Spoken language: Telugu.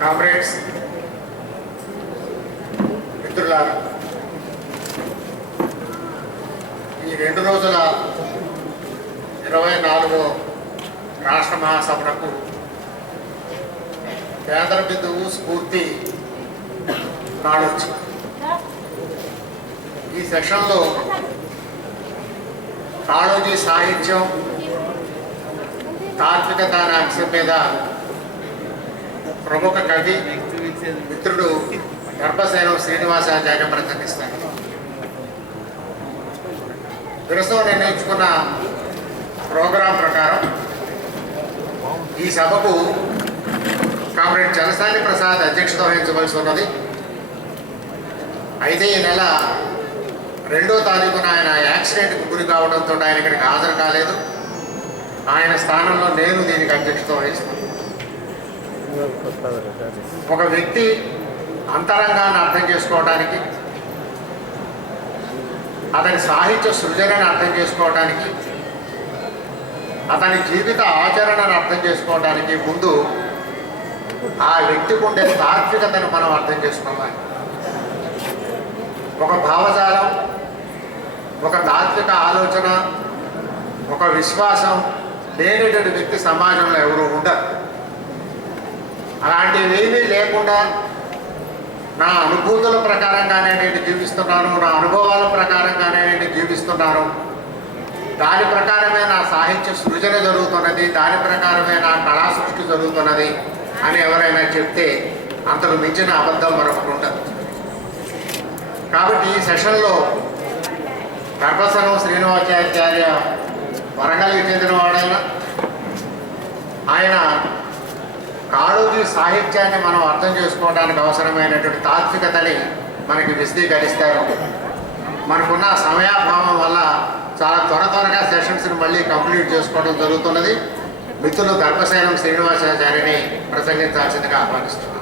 కామ్రేడ్స్ మిత్రులారా ఈ రెండు రోజుల ఇరవై నాలుగో రాష్ట్ర మహాసభలకు కేంద్ర బిందువు స్ఫూర్తి నాడొచ్చు ఈ సెషన్లో కాళోజీ సాహిత్యం తాత్వికత అనే అంశం మీద ప్రముఖ కవి మిత్రుడు గర్భసేనం శ్రీనివాసాచార్య ప్రసంగిస్తారు దిరసం నిర్ణయించుకున్న ప్రోగ్రాం ప్రకారం ఈ సభకు కామ్రేడ్ చలసాని ప్రసాద్ అధ్యక్షత వహించవలసి ఉన్నది. అయితే ఈ నెల రెండో తారీఖున ఆయన యాక్సిడెంట్కి గురి కావడంతో ఆయన ఇక్కడికి హాజరు కాలేదు. ఆయన స్థానంలో నేను దీనికి అధ్యక్షత వహిస్తాను ఒక వ్యక్తి అంతరంగాన్ని అర్థం చేసుకోవడానికి అతని సాహిత్య సృజనని అర్థం చేసుకోవడానికి అతని జీవిత ఆచరణను అర్థం చేసుకోవడానికి ముందు ఆ వ్యక్తికి ఉండే తాత్వికతను మనం అర్థం చేసుకోవాలి. ఒక భావజాలం ఒక తాత్విక ఆలోచన ఒక విశ్వాసం లేనటువంటి వ్యక్తి సమాజంలో ఎవరు ఉండరు. అలాంటివి ఏమీ లేకుండా నా అనుభూతుల ప్రకారంగానే నేను జీవిస్తున్నాను నా అనుభవాల ప్రకారంగానే నేను జీవిస్తున్నాను. దాని ప్రకారమే నా సాహిత్య సృజన జరుగుతున్నది దాని ప్రకారమే నా కళా సృష్టి జరుగుతున్నది అని ఎవరైనా చెప్తే అంతకు మించిన అబద్ధం మరొకటి ఉండదు. కాబట్టి ఈ సెషన్లో గర్భసనం శ్రీనివాసాచార్య వరంగల్కి చెందిన వాడైనా కాళోజీ సాహిత్యాన్ని మనం అర్థం చేసుకోవడానికి అవసరమైనటువంటి తాత్వికతని మనకి విశదీకరిస్తారు మనకున్న సమయాభావం వల్ల చాలా త్వర త్వరగా సెషన్స్ని మళ్ళీ కంప్లీట్ చేసుకోవడం జరుగుతున్నది. మిత్రులు గర్భశైలం శ్రీనివాసాచార్యని ప్రసంగించాల్సిందిగా ఆహ్వానిస్తున్నాను.